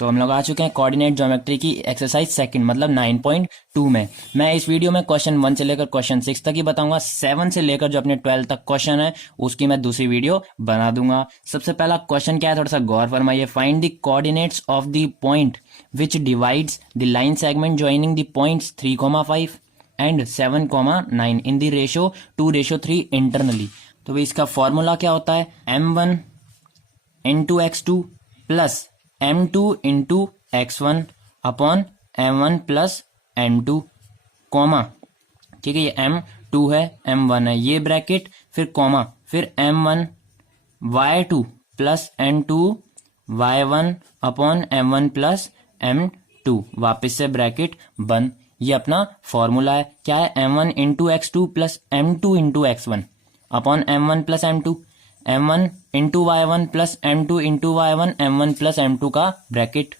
तो हम लोग आ चुके हैं कोऑर्डिनेट ज्योमेट्री की एक्सरसाइज सेकंड मतलब 9.2 में। मैं इस वीडियो में क्वेश्चन 1 से लेकर क्वेश्चन 6 तक ही बताऊंगा। 7 से लेकर जो अपने 12 तक क्वेश्चन है उसकी मैं दूसरी वीडियो बना दूंगा। सबसे पहला क्वेश्चन क्या है, थोड़ा सा गौर फरमाइए। Find the coordinates of the point which divides the line segment joining the points 3,5 and 7,9 in the ratio 2:3 internally. तो भाई इसका फॉर्मूला क्या होता है, m1 into x2 plus m2 into x1 upon m1 plus m2 comma, ठीक है, ये m2 है m1 है, ये ब्रैकेट फिर कॉमा, फिर m1 y2 plus m2 y1 upon m1 plus m2, वापिस से ब्रैकेट बंद। ये अपना फॉर्मूला है। क्या है, m1 into x2 plus m2 into x1 upon m1 plus m2, m1 into y1 plus m2 into y1 m1 plus m2 का bracket.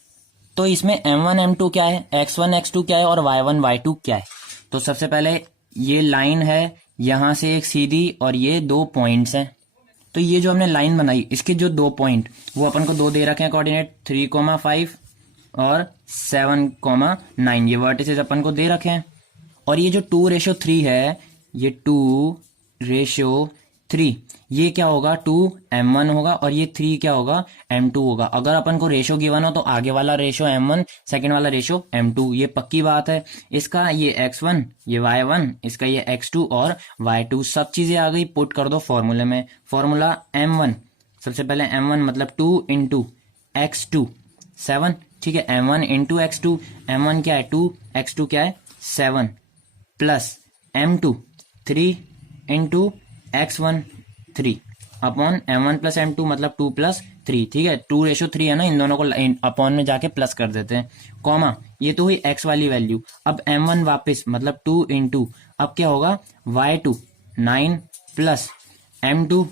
तो इसमें m1 m2 क्या है, x1 x2 क्या है और y1 y2 क्या है। तो सबसे पहले ये लाइन है, यहां से एक सीधी और ये दो पॉइंट्स हैं। तो ये जो हमने लाइन बनाई इसके जो दो पॉइंट वो अपन को दो दे रखे हैं कोऑर्डिनेट 3,5 और 7,9, ये वर्टिसेस अपन को दे रखे हैं। और ये जो 2:3 है, ये 2:3, ये क्या होगा 2m1 होगा और ये 3 क्या होगा m2 होगा। अगर अपन को रेशो गिवन हो तो आगे वाला रेशो m1, सेकंड वाला रेशो m2, ये पक्की बात है। इसका ये x1 ये y1, इसका ये x2 और y2, सब चीजें आ गई। पुट कर दो फॉर्मूले में। फॉर्मूला m1, सबसे पहले m1 मतलब 2 इंटू x2 7, ठीक है, m1 इंटू x2, m1 क्या है 2, x2 क्या है 7, plus m2 3 into x1 3 upon m1 plus m2 मतलब 2 प्लस 3, ठीक है, 2:3 है ना, इन दोनों को अपॉन में जाके प्लस कर देते हैं, कॉमा, ये तो हुई x वाली वैल्यू। अब m1 वापस मतलब 2 इंटू, अब क्या होगा y2 9 plus m2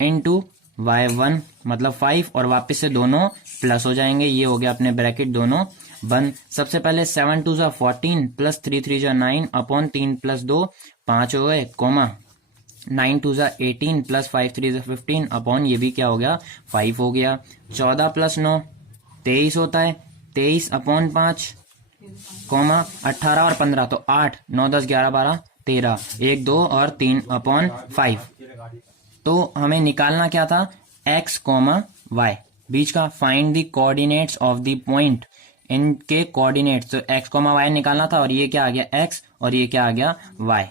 into y1 मतलब 5 और वापस से दोनों प्लस हो जाएंगे। ये हो गया अपने ब्रैकेट दोनों बंद। सबसे पहले 7 2 14 प्लस 3 3 9 अपॉन 3 प्लस 2 5 हो गए, कॉमा 9 2 18 प्लस 5 3 15 अपॉन ये भी क्या हो गया 5 हो गया। 14 प्लस 9 23 होता है, 23 अपॉन 5 कॉमा 18 और 15 तो 8 9 10 11 12 13 1 2 और 3 अपॉन 5। तो हमें निकालना क्या था x कॉमा y बीच का। Find the coordinates of the point, इनके कोऑर्डिनेट्स, तो x कॉमा y निकालना था और ये क्या आ गया x और ये क्या आ गया y।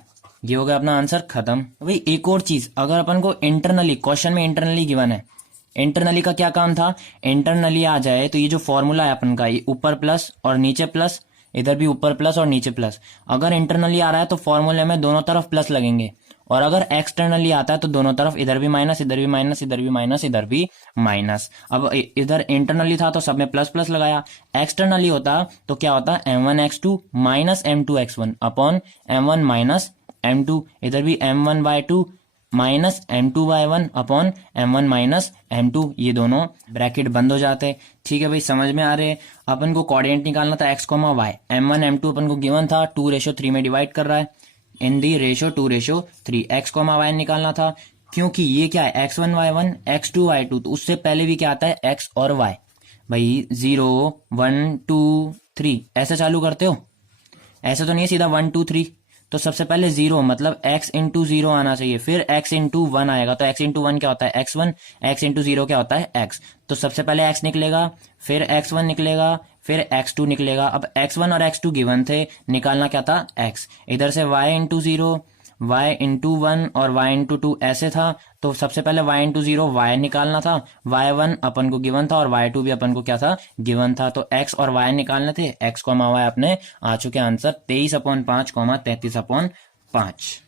ये हो गया अपना आंसर खत्म। भाई एक और चीज, अगर अपन को इंटरनली, क्वेश्चन में इंटरनली गिवन है, इंटरनली का क्या काम था, इंटरनली आ जाए तो ये जो फॉर्मूला है अपन का, ये ऊपर प्लस और नीचे प्लस, इधर भी ऊपर प्लस और नीचे प्लस। अगर इंटरनली आ रहा है तो फॉर्मूले में दोनों तरफ प्लस लगेंगे, और अगर एक्सटर्नली आता है तो दोनों तरफ इधर भी माइनस, इधर भी माइनस, इधर भी माइनस, इधर भी माइनस। अब इधर इंटरनली था तो सब में प्लस प्लस लगाया, एक्सटर्नली होता तो क्या होता m1 x2 minus m2 x1 upon m1 minus m2, इधर भी m1 y2 minus m2 y1 upon m1 minus m2, ये दोनों ब्रैकेट बंद हो जाते। ठीक है भाई, समझ में आ रहे। अपन को कोऑर्डिनेट निकालना था x, y, m1 m2 अपन को गिवन था 2:3 में डिवाइड कर रहा है इन दी रेशो 2:3, x, y निकालना था, क्योंकि ये क्या है x1 y1 x2 y2, तो उससे पहले भी क्या आता है x और y। भाई 0 1 2 3 ऐसे चालू करते हो, ऐसे तो नहीं है सीधा 1 2 3। तो सबसे पहले 0 मतलब x इंटू 0 आना चाहिए, फिर x इंटू 1 आएगा, तो x इंटू 1 क्या होता है x1, x इंटू 0 क्या होता है x। तो सबसे पहले x निकलेगा, फिर x1 निकलेगा, फिर x2 निकलेगा। अब x1 और x2 गिवन थे, निकालना क्या था x, इधर से y इंटू 0, y इंटू 1 और y इंटू 2 ऐसे था। तो सबसे पहले y इंटू 0 y निकालना था, y1 अपन को गिवन था और y2 भी अपन को क्या था गिवन था, तो x और y निकालने थे। x, y अपने आ चुके आंसर 23/5, 33/5।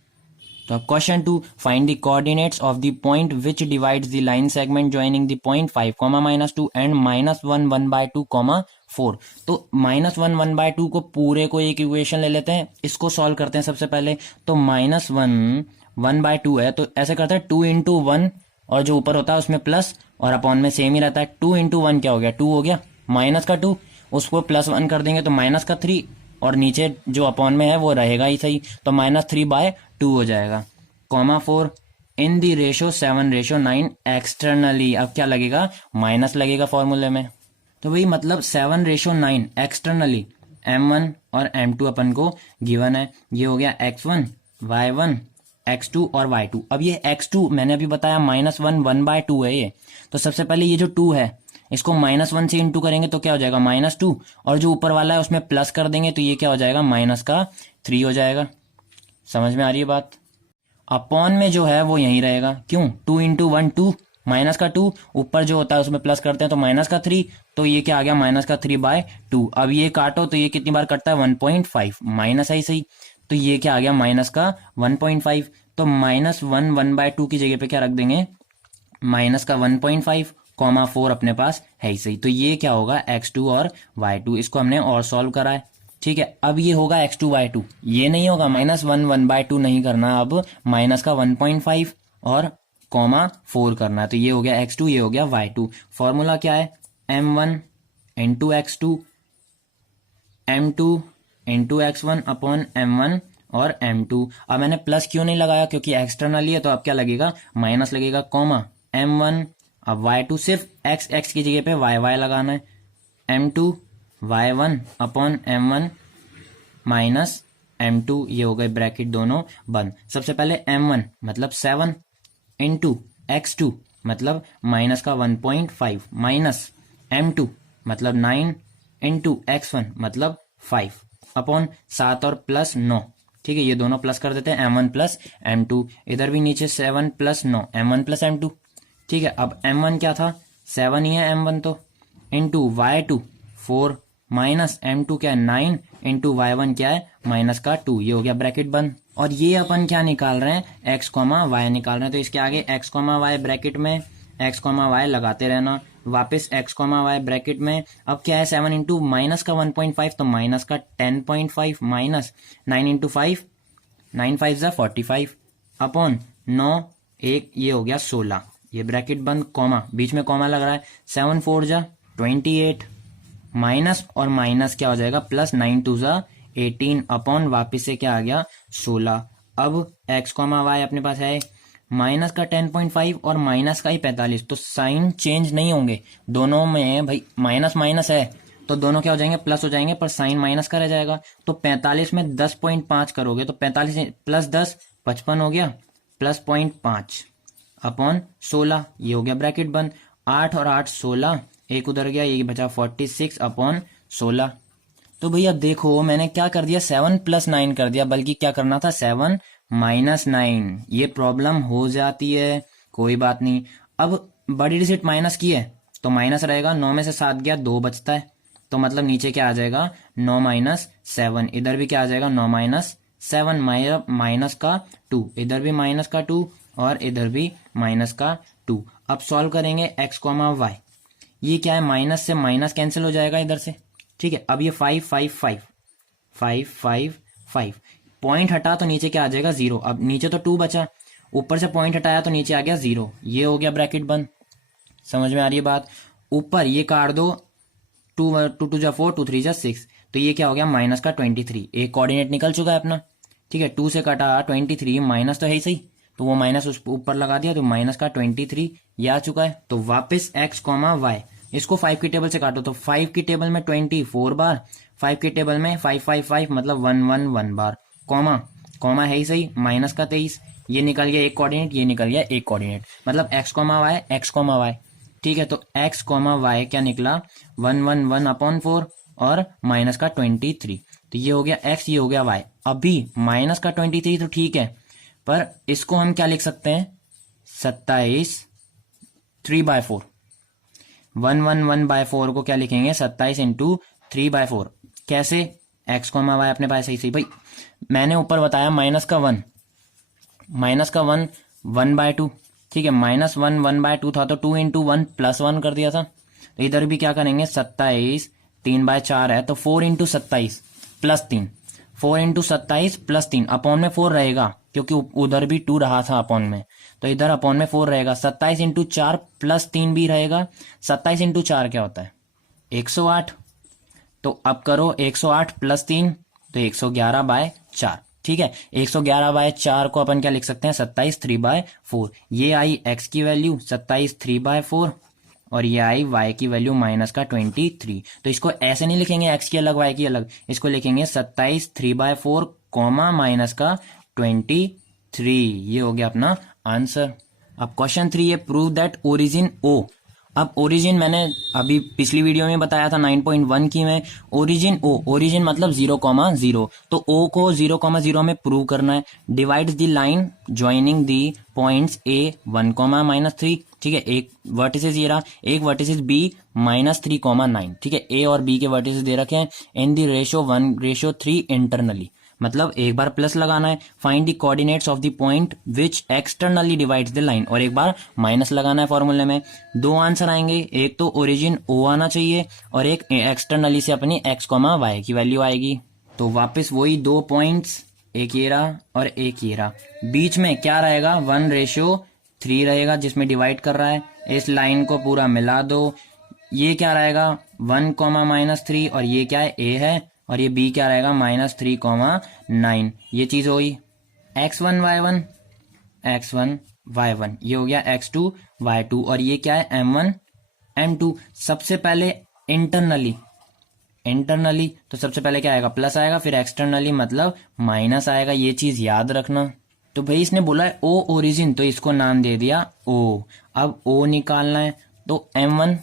तो अब question 2, find the coordinates of the point which divides the line segment joining the point 5, -2 and -1 1/2, 4। तो -1 1/2 को पूरे को एक इक्वेशन ले लेते हैं, इसको सॉल्व करते हैं सबसे पहले। तो -1 1/2 है, तो ऐसे करते हैं 2 इंटू 1 और जो ऊपर होता है उसमें प्लस और अपॉन में सेम ही रहता है। 2 इंटू 1 क्या हो गया 2 हो गया, माइनस का 2, उसको +1 कर देंगे तो माइनस का 3, और नीचे जो अपॉन में है वो रहेगा ही सही, तो -3/2 हो जाएगा, (4) इन दी रेशो 7:9 एक्सटर्नली। अब क्या लगेगा माइनस लगेगा फॉर्मूले में, तो भाई मतलब 7:9 एक्सटर्नली M1 और M2 अपन को गिवन है। ये हो गया X1 Y1 X2 और Y2। अब ये X2 मैंने अभी बताया -1 1/2 है ये। तो सबसे पहले ये जो 2 है इसको -1 से इंटू करेंगे तो क्या हो जाएगा -2, और जो ऊपर वाला है उसमें प्लस कर देंगे तो ये क्या हो जाएगा -3 हो जाएगा। समझ में आ रही है बात। अपॉन में जो है वो यहीं रहेगा, क्यों 2 × 1 2 -2, ऊपर जो होता है उसमें प्लस करते हैं तो -3, तो ये क्या आ गया -3/2। अब ये काटो तो ये कितनी बार कटता है 1.5, माइनस है ही सही, तो ये क्या आ गया -1.5। तो -1 1/2 की जगह पे क्या रख देंगे -1.5, 4 अपने पास है ही सही। तो ये क्या होगा X2 और Y2, इसको हमने और सॉल्व करा है। ठीक है, अब ये होगा X2 Y2, ये नहीं होगा -1 1/2 नहीं करना, अब -1.5 और 4 करना है। तो ये हो गया X2, ये हो गया Y2। फॉर्मूला क्या है M1 × X2 M2 × X1 upon M1 और M2। अब मैंने प्लस क्यों नहीं लगाया, क्योंकि एक्सटर्नली है तो अब क्या लगेगा माइनस लगेगा, कॉमा M1। अब Y2 सिर्फ x की जगह पे y लगाना है, M2 Y1 upon M1 minus M2, ये हो गए ब्रैकेट दोनों बंद। सबसे पहले M1 मतलब 7 × X2 मतलब -1.5 माइनस M2 मतलब 9 × X1 मतलब 5 अपॉन 7 और प्लस 9। ठीक है, ये दोनों प्लस कर देते हैं M1 प्लस M2, इधर भी नीचे 7 + 9 M1 प्लस M2। ठीक है, अब M1 क्या था 7 ही है M1 तो, इंटू Y2 4 माइनस M2 क्या है 9 इंटू Y1 क्या है -2, ये हो गया ब्रैकेट बंद। और ये अपन क्या निकाल रहे हैं x, y निकाल रहे हैं, तो इसके आगे x, y ब्रैकेट में x, y लगाते रहना, वापस x, y ब्रैकेट में। अब क्या है 7 इंटू माइनस का 1.5 तो माइनस का 10.5 माइनस 9 × 5 9 5 = 45 अपॉन 9 1, ये हो गया 16, ये ब्रैकेट बंद, कॉमा बीच में कॉमा लग रहा है, 7 4 = 28 माइनस और माइनस क्या हो जाएगा प्लस, 9 2 = 18 अपॉन वापिस से क्या आ गया 16। अब x, y अपने पास है माइनस का 10.5 और माइनस का ही 45, तो साइन चेंज नहीं होंगे दोनों में भाई, माइनस माइनस है तो दोनों क्या हो जाएंगे प्लस हो जाएंगे, पर साइन माइनस का रह जाएगा। तो 45 में 10.5 करोगे तो 45 + 10 55 हो गया, प्लस 0.5 अपॉन 16, ये हो गया ब्रैकेट बंद। 8 और 8 16, एक उधर गया, ये बचा 46 अपॉन 16। तो भैया देखो मैंने क्या कर दिया 7 + 9 कर दिया, बल्कि क्या करना था 7 - 9। ये प्रॉब्लम हो जाती है, कोई बात नहीं। अब बड़ी डिजिट माइनस की है तो माइनस रहेगा, 9 में से 7 गया 2 बचता है, तो मतलब नीचे क्या आ जाएगा 9 - 7, इधर भी क्या आ जाएगा 9 - 7 माइनस का 2, इधर भी माइनस का 2 और इधर भी माइनस का 2। अब सॉल्व करेंगे x, y, ये क्या है माइनस से माइनस कैंसिल हो जाएगा इधर से। ठीक है, अब ये 5 5 5 5 5 5, पॉइंट हटा तो नीचे क्या आ जाएगा 0। अब नीचे तो 2 बचा, ऊपर से पॉइंट हटाया तो नीचे आ गया 0, ये हो गया ब्रैकेट बंद। समझ में आ रही है बात। ऊपर ये काट दो, 2 2 2 = 4 2 3 = 6, तो ये क्या हो गया -23, एक कोऑर्डिनेट निकल चुका है अपना। ठीक है, 2 से कटा 23, माइनस तो है ही सही, तो वो माइनस उस ऊपर लगा दिया तो -23 ये आ चुका है। तो वापस x, y, इसको 5 की टेबल से काटो तो 5 की टेबल में 24 बार, 5 की टेबल में 5 5 5 मतलब 1 1 1 बार, कॉमा है ही सही, -23, ये निकल गया एक कोऑर्डिनेट, ये निकल गया एक कोऑर्डिनेट, मतलब x, y। ठीक है, तो x, y क्या निकला 1 1 1 अपॉन 4 और -23, तो ये हो गया x, ये हो गया y। अभी -23 तो ठीक है, पर इसको हम क्या लिख सकते हैं 27 3/4, 1 को क्या लिखेंगे 27 × 3/4। कैसे x, y अपने पास सही भाई, मैंने ऊपर बताया -1 1/2। ठीक है, -1 1/2 था तो 2 × 1 + 1 कर दिया था, तो इधर भी क्या करेंगे 27 3/4 है तो 4 × 27 + 3, 4 × 27 + 3 अपॉन में 4 रहेगा, क्योंकि उधर भी 2 रहा था अपॉन में, तो इधर अपॉन में 4 रहेगा। 27 × 4 + 3 भी रहेगा, 27 × 4 क्या होता है 108, तो अब करो 108 + 3 तो 111/4। ठीक है, 111/4 को अपन क्या लिख सकते हैं 27 3/4, ये आई x की वैल्यू 27 3/4 और ये आई y की वैल्यू माइनस का 23। तो इसको ऐसे नहीं लिखेंगे x की अलग y की अलग, इसको लिखेंगे 27 3/4 कॉमा माइनस का 23। ये हो गया अपना आंसर। अब क्वेश्चन 3 है, प्रूव दैट ओरिजिन O। अब ओरिजिन मैंने अभी पिछली वीडियो में बताया था 9.1 की में। ओरिजिन O, ओरिजिन मतलब 0,0, तो O को 0,0 में प्रूव करना है। Divides the line joining the points A 1, -3। ठीक है, एक वर्टिसेस ये रहा, एक वर्टिसेस B -3, ठीक है, A और B के वर्टिसेस दे रखे हैं इन द रेशो 1:3 इंटरनली, मतलब एक बार प्लस लगाना है। Find the coordinates of the point which externally divides the line, और एक बार माइनस लगाना है फॉर्मूले में। दो आंसर आएंगे, एक तो ओरिजिन O आना चाहिए और एक एक्सटर्नली से अपनी x, y की वैल्यू आएगी। तो वापस वही दो पॉइंट्स, एक ये रहा और एक ये रहा। बीच में क्या रहेगा, 1:3 रहेगा जिसमें डिवाइड कर रहा है। इस लाइन को पूरा मिला दो। ये क्या रहेगा 1, -3, और ये क्या है A है, और ये B क्या रहेगा -3, 9। ये चीज हुई x1 y1 x1 y1, ये हो गया x2 y2, और ये क्या है m1 m2। सबसे पहले इंटरनली, तो सबसे पहले क्या आएगा, प्लस आएगा, फिर एक्सटर्नली मतलब माइनस आएगा, ये चीज याद रखना। तो भाई इसने बोला है O ओरिजिन, तो इसको नाम दे दिया O। अब O निकालना है, तो m1,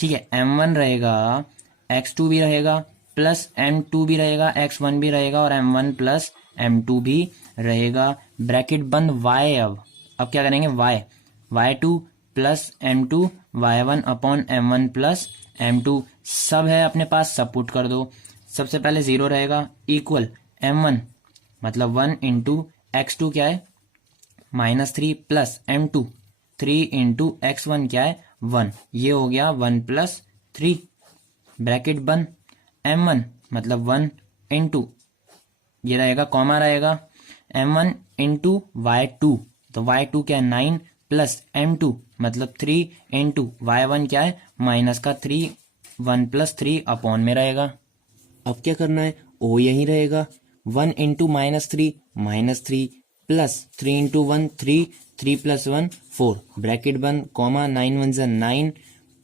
ठीक है, m1 रहेगा, x2 भी रहेगा, प्लस m2 भी रहेगा, x1 भी रहेगा, और m1 प्लस m2 भी रहेगा। ब्रैकेट बंद y। अब क्या करेंगे, y2 plus m2 y1 upon m1 plus m2, सब है अपने पास, सब पुट कर दो। सबसे पहले 0 रहेगा, इक्वल m1 मतलब 1 इंटू x2 क्या है -3 प्लस m2 3 इंटू x1 क्या है 1, ये हो गया 1 + 3, ब्रैकेट बंद। m1 मतलब 1 इंटू, ये रहेगा कॉमा रहेगा, m1 इंटू y2, तो y2 क्या है 9 प्लस m2 मतलब 3 इंटू y1 क्या है -3, 1 + 3 अपॉन में रहेगा। अब क्या करना है, O यही रहेगा, 1 इंटू -3 -3 प्लस 3 इंटू 1 3, 3 + 1 4, ब्रैकेट बंद, कॉमा, 9 1 = 9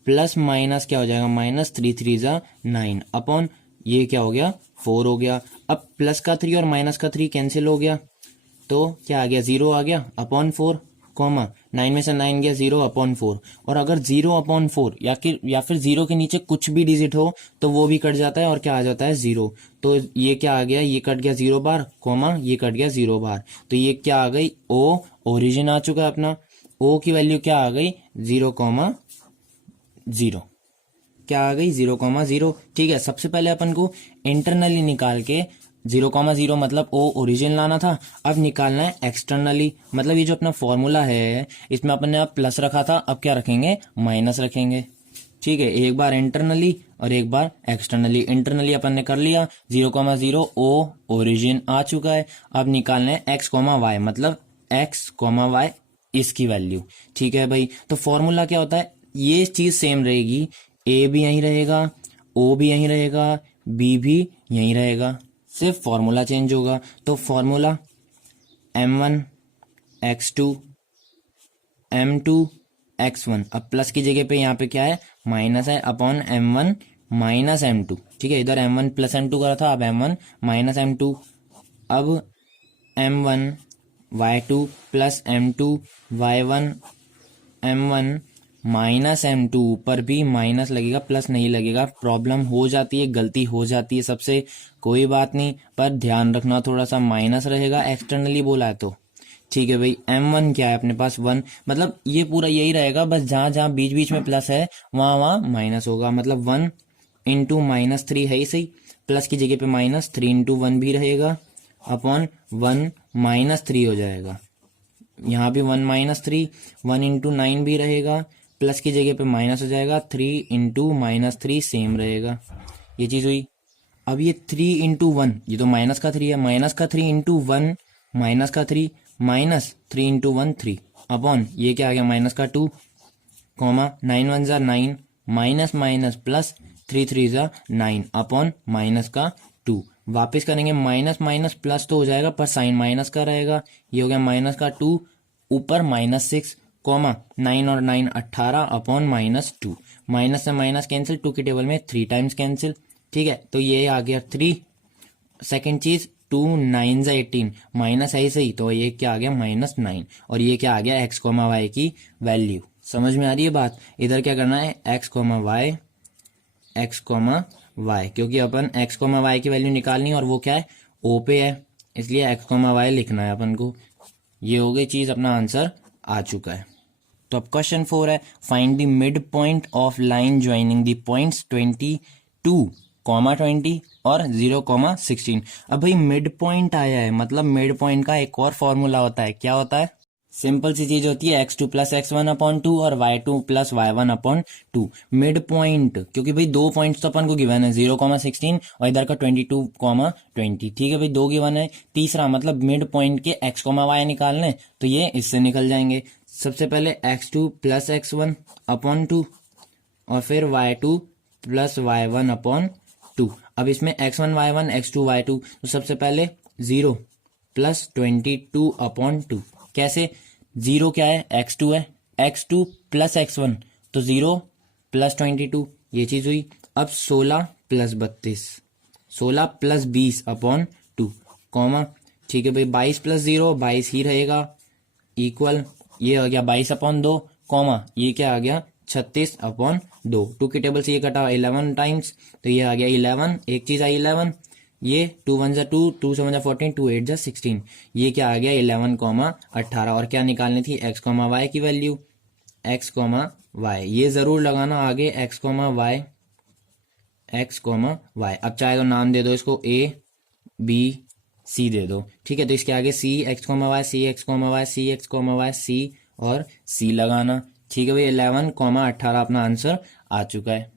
प्लस माइनस क्या हो जाएगा -3 3 = 9 अपॉन ये क्या हो गया 4 हो गया। अब प्लस का 3 और माइनस का 3 कैंसिल हो गया, तो क्या आ गया 0 आ गया अपॉन 4, कॉमा 9 में से 9 गया 0 अपॉन 4। और अगर 0 अपॉन 4 या फिर 0 के नीचे कुछ भी डिजिट हो तो वो भी कट जाता है और क्या आ जाता है 0। तो ये क्या आ गया, ये कट गया 0 बार, कॉमा ये कट गया 0 बार, तो ये क्या आ गई O ओरिजिन आ चुका है अपना। O की वैल्यू क्या आ गई 0,0, क्या आ गई 0,0। ठीक है, सबसे पहले अपन को इंटरनली निकाल के 0,0 मतलब O ओरिजिन लाना था। अब निकालना है एक्सटर्नली, मतलब ये जो अपना फॉर्मूला है इसमें अपन ने अब प्लस रखा था, अब क्या रखेंगे माइनस रखेंगे। ठीक है, एक बार इंटरनली और एक बार एक्सटर्नली। इंटरनली अपन ने कर लिया 0,0 O ओरिजिन आ चुका है। अब निकालना है x, y मतलब x, y इसकी वैल्यू। ठीक है भाई, तो फॉर्मूला क्या होता है, ये चीज सेम रहेगी, A भी यहीं रहेगा, O भी यहीं रहेगा, B भी यहीं रहेगा, सिर्फ फॉर्मूला चेंज होगा। तो formula m1 x2 m2 x1, अब प्लस की जगह पे यहाँ पे क्या है माइनस है, अपॉन m1 माइनस m2। ठीक है, इधर m1 प्लस m2 करा था, अब m1 माइनस m2। अब m1 y2 plus m2 y1, m1 minus m2, ऊपर भी माइनस लगेगा प्लस नहीं लगेगा, प्रॉब्लम हो जाती है, गलती हो जाती है सबसे, कोई बात नहीं, पर ध्यान रखना थोड़ा सा माइनस रहेगा, एक्सटर्नली बोला है तो। ठीक है भाई, m1 क्या है अपने पास 1, मतलब ये पूरा यही रहेगा, बस जहां जहां बीच बीच में प्लस है वहां वहां माइनस होगा, मतलब 1 इंटू -3 है ही सही, प्लस की जगह पे -3 इंटू 1 भी रहेगा, अपॉन 1 -3 हो जाएगा, यहाँ भी 1 -3, 1 इंटू 9 भी रहेगा, प्लस की जगह पे माइनस हो जाएगा, 3 इंटू -3 सेम रहेगा, ये चीज हुई। अब ये 3 इंटू 1, ये तो माइनस का 3 है, माइनस का 3 इंटू 1 माइनस का 3, माइनस 3 इंटू 1 3 अपॉन ये क्या आ गया माइनस का 2, comma 9 1 = 9, minus minus plus 3 3 = 9 upon minus का 2। वापस करेंगे माइनस माइनस प्लस तो हो जाएगा, पर साइन माइनस का रहेगा, ये हो गया माइनस का 2, ऊपर -6, कॉमा 9 और 9 18 अपॉन -2। माइनस से माइनस कैंसिल, 2 की टेबल में 3 टाइम्स कैंसिल, ठीक है। तो ये आ गया 3। सेकेंड चीज 2 9 से 18, माइनस है ही सही, तो ये क्या आ गया -9, और ये क्या आ गया x, y की वैल्यू। समझ में आ रही है बात। इधर क्या करना है x, y, क्योंकि अपन x, y की वैल्यू निकालनी है और वो क्या है o पे है, इसलिए x, y लिखना है अपन को। ये हो गई चीज, अपना आंसर आ चुका है। तो अब क्वेश्चन 4 है, find the mid point of line joining the points 22, 20 और 0, 16। अब भाई मिड पॉइंट आया है, मतलब मिड पॉइंट का एक और फॉर्मूला होता है। क्या होता है? सिंपल सी चीज होती है x2 प्लस x1/2 और y2 plus y1/2। Mid point, क्योंकि भाई दो पॉइंट्स तो अपन को गिवन है, 0, 16 और इधर का 22, 20। ठीक है भाई, दो गिवन है। तीसरा मतलब मिड पॉइंट के x, y निकालने, तो ये इससे निकल जाएंगे। सबसे पहले x2 प्लस x1/2 और फिर y2 प्लस y1/2। अब इसमें x1 y1 x2 y2, तो सबसे पहले 0 प्लस 22/2। कैसे? 0 क्या है? x2 है, x2 प्लस x1, तो 0 प्लस 22, ये चीज हुई। अब 16 प्लस 32, 16 प्लस 20/2, कॉमा, ठीक है भाई, 22 प्लस 0 22 ही रहेगा, इक्वल, ये आ गया 22/2, कॉमा, ये क्या आ गया 36/2। 2 की टेबल से ये कटा 11 टाइम्स, तो ये आ गया 11, एक चीज आई 11, ये 2 1 जा 2, 2 7 जा 14, 2 8 जा 16, ये क्या आ गया 11, 18। और क्या निकालनी थी? x, y की वैल्यू, x, y, ये जरूर लगाना आगे, x, y, x, y। अब चाहे तो नाम दे दो इसको a b c दे दो, ठीक है। तो इसके आगे c, x, y, c, x, y, c, x, y, c और c लगाना, ठीक है भाई। 11, 18 अपना आंसर आ चुका है।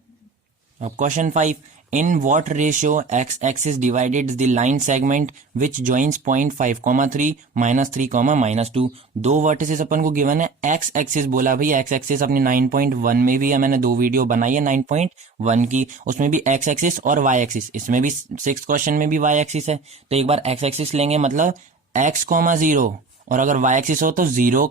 अब question 5, in what ratio x axis divided the line segment which joins point 5, 3, -3, -2। दो वर्टिसेस अपन को गिवन है, x एक्सिस बोला भाई, x एक्सिस अपनी 9.1 में भी है, मैंने दो वीडियो बनाई है 9.1 की, उसमें भी x एक्सिस और y एक्सिस, इसमें भी 6 क्वेश्चन में भी y एक्सिस है। तो एक बार x एक्सिस लेंगे, मतलब x, 0, और अगर y एक्सिस हो तो 0,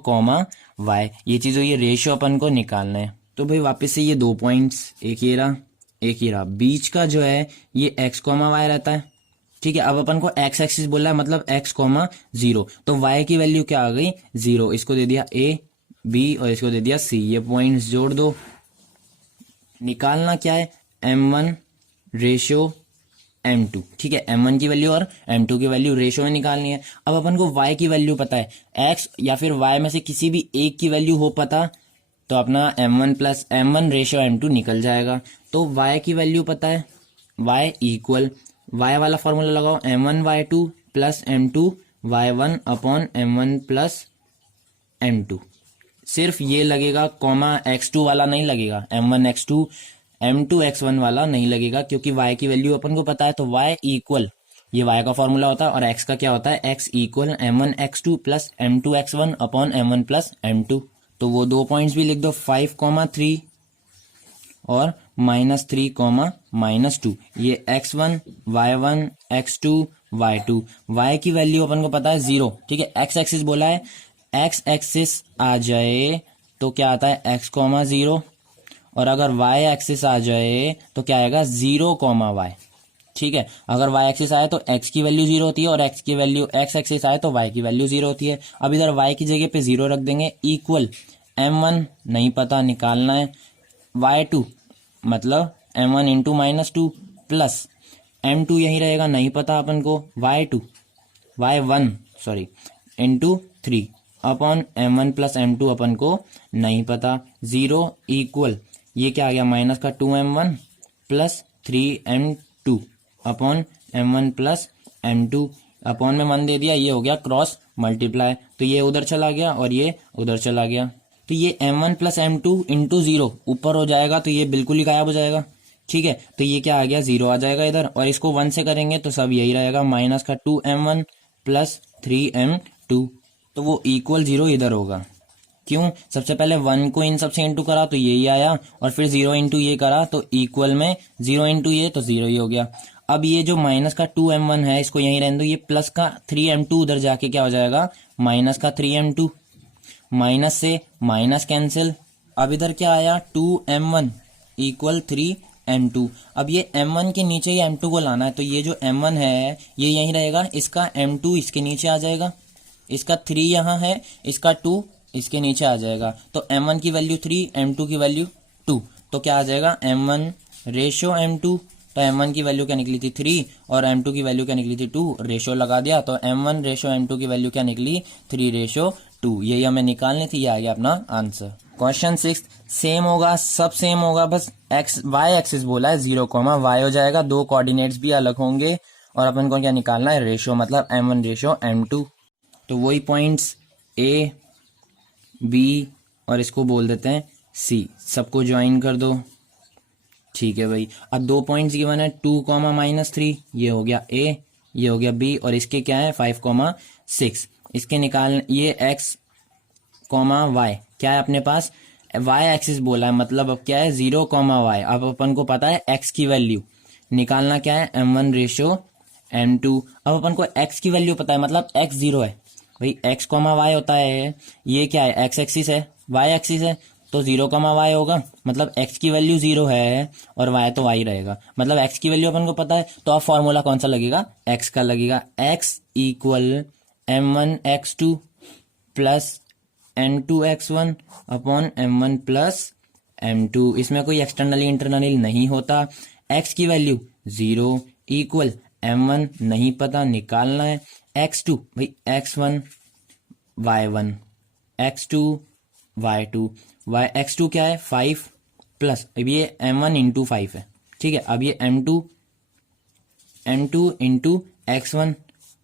y, ये चीज हुई, ये रेशियो अपन को निकालना है। तो भाई वापस से ये दो पॉइंट्स, एक ये रहा, एक ही रहा, बीच का जो है ये x, y रहता है, ठीक है। अब अपन को x एक्सिस बोला है, मतलब x, 0, तो y की वैल्यू क्या आ गई 0, इसको दे दिया a b और इसको दे दिया c, ये पॉइंट्स जोड़ दो। निकालना क्या है? m1 रेशियो m2, ठीक है। m1 की वैल्यू और m2 की वैल्यू रेशियो में निकालनी है। अब अपन को y की वैल्यू पता है, x या फिर y में से किसी भी एक की वैल्यू हो पता, तो अपना m1 रेशियो m2 निकल जाएगा। तो y की वैल्यू पता है, y इक्वल, y वाला फॉर्मूला लगाओ, m1 y2 plus m2 y1/m1 plus m2। सिर्फ ये लगेगा, कॉमा x2 वाला नहीं लगेगा, m1 x2 m2 x1 वाला नहीं लगेगा, क्योंकि y की वैल्यू अपन को पता है। तो y इक्वल, ये y का फॉर्मूला होता है, और x का क्या होता है, x equal m1 x2 plus m2 x1/m1 plus m2। तो वो दो पॉइंट्स भी लिख दो, 5, 3 और -3, -2। ये x1 y1 x2 y2, y की वैल्यू अपन को पता है 0, ठीक है। x एक्सिस बोला है, x एक्सिस आ जाए तो क्या आता है x, 0, और अगर y एक्सिस आ जाए तो क्या आएगा 0, y, ठीक है। अगर y एक्सिस आए तो x की वैल्यू 0 होती है, और x की वैल्यू, x एक्सिस आए तो y की वैल्यू 0 होती है। अब इधर y की जगह पे 0 रख देंगे, इक्वल m1 नहीं पता, निकालना है, y2 मतलब m1 इंटू -2 प्लस m2 यही रहेगा, नहीं पता अपन को, y1 into 3 upon m1 plus m2 अपन को नहीं पता, 0 इक्वल, ये क्या आ गया माइनस का 2m1 plus 3m2 upon m1 plus m2, upon में 1 दे दिया, ये हो गया क्रॉस मल्टीप्लाई, तो ये उधर चला गया और ये उधर चला गया। तो ये m1 प्लस m2 इंटू 0 ऊपर हो जाएगा, तो ये बिल्कुल ही गायब हो जाएगा, ठीक है। तो ये क्या आ गया 0 आ जाएगा इधर, और इसको 1 से करेंगे तो सब यही रहेगा, माइनस का 2m1 प्लस 3m2, तो वो इक्वल 0 इधर होगा। क्यों? सबसे पहले 1 को इन सबसे इंटू करा तो यही आया, और फिर 0 इंटू ये करा तो इक्वल में 0 इंटू ये तो 0 ही हो गया। अब ये जो माइनस का 2m1 है इसको यहीं रहने दो, ये प्लस का 3m2 उधर जाके क्या हो जाएगा माइनस का 3m2, माइनस से माइनस कैंसिल। अब इधर क्या आया 2m1 इक्वल 3m2। अब ये m1 के नीचे ये m2 को लाना है, तो ये जो m1 है ये यहीं रहेगा, इसका m2 इसके नीचे आ जाएगा, इसका 3 यहाँ है, इसका 2 इसके नीचे आ जाएगा। तो m1 की वैल्यू 3, m2 की वैल्यू 2, तो क्या आ जाएगा m1 रेशो m2। तो m1 की वैल्यू क्या निकली थी 3 और m2 की वैल्यू क्या निकली थी 2, रेशो लगा दिया तो m1 रेशो m2 की वैल्यू क्या निकली 3 रेशो 2। यही हमें निकालनी थी, ये आ गया अपना आंसर। क्वेश्चन 6 सेम होगा, सब सेम होगा, बस एक्स वाई एक्सिस बोला है 0, y हो जाएगा, दो कोऑर्डिनेट्स भी अलग होंगे और अपन को क्या निकालना है रेशो, मतलब m1 रेशो m2। तो वही पॉइंट्स a b और इसको बोल देते हैं c, सबको ज्वाइन कर दो। ठीक है भाई, अब दो पॉइंट्स गिवन है 2, -3, ये हो गया a, ये हो गया b, और इसके क्या है 5, 6। इसके निकाल ये x, y क्या है अपने पास, y एक्सिस बोला है, मतलब अब क्या है 0, y। अब अपन को पता है x की वैल्यू निकालना क्या है m1 रेशो m2। अब अपन को x की वैल्यू पता है, मतलब x 0 है भाई, x, y होता है, ये क्या है x एक्सिस है, y एक्सिस है, तो 0, y होगा, मतलब x की वैल्यू 0 है और y तो y रहेगा, मतलब x की वैल्यू अपन को पता है। तो अब फॉर्मूला कौन सा लगेगा, x का लगेगा, x equal m1 x2 plus n2 x1 upon m1 plus m2। इसमें कोई एक्सटर्नली इंटरनली नहीं होता। x की वैल्यू 0 इक्वल m1 नहीं पता, निकालना है, x2 भाई x1 y1, x2 y2, x2 क्या है 5 प्लस, अब ये m1 इंटू 5 है, ठीक है। अब ये m2 into x1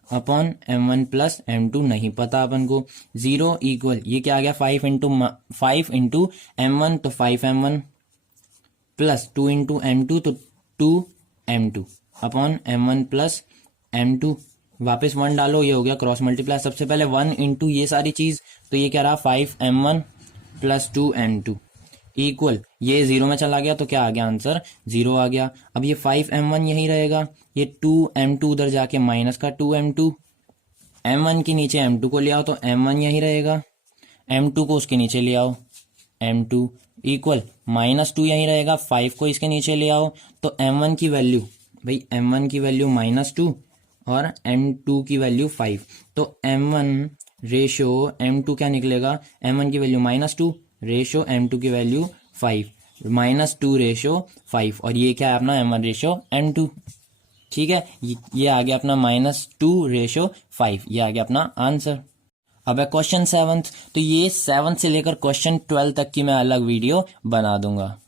upon m1 plus m2 नहीं पता अपन को, 0 इक्वल ये क्या आ गया 5 इंटू m1 तो 5m1 प्लस 2 इंटू m2 तो 2m2 upon m1 plus m2, वापस 1 डालो, ये हो गया क्रॉस मल्टीप्लाई, सबसे पहले 1 इंटू ये सारी चीज, तो ये क्या रहा 5m1 प्लस 2m2 इक्वल, ये 0 में चला गया तो क्या आ गया आंसर 0 आ गया। अब ये 5m1 यही रहेगा, ये 2m2 उधर जाके माइनस का 2m2, m1 के नीचे m2 को ले आओ तो m1 यही रहेगा, m2 को उसके नीचे ले आओ m2 इक्वल -2 यही रहेगा, 5 को इसके नीचे ले आओ तो m1 की वैल्यू भाई m1 की वैल्यू -2 और m2 की वैल्यू 5, तो m1 रेशो m2 क्या निकलेगा, m1 की वैल्यू -2 रेशो m2 की वैल्यू 5, -2 रेशो 5, और ये क्या है अपना m1 रेशो m2। ठीक है, ये आ गया अपना -2 रेशो 5, ये आ गया अपना आंसर। अब है क्वेश्चन 7th, तो ये 7 से लेकर क्वेश्चन 12 तक की मैं अलग वीडियो बना दूंगा।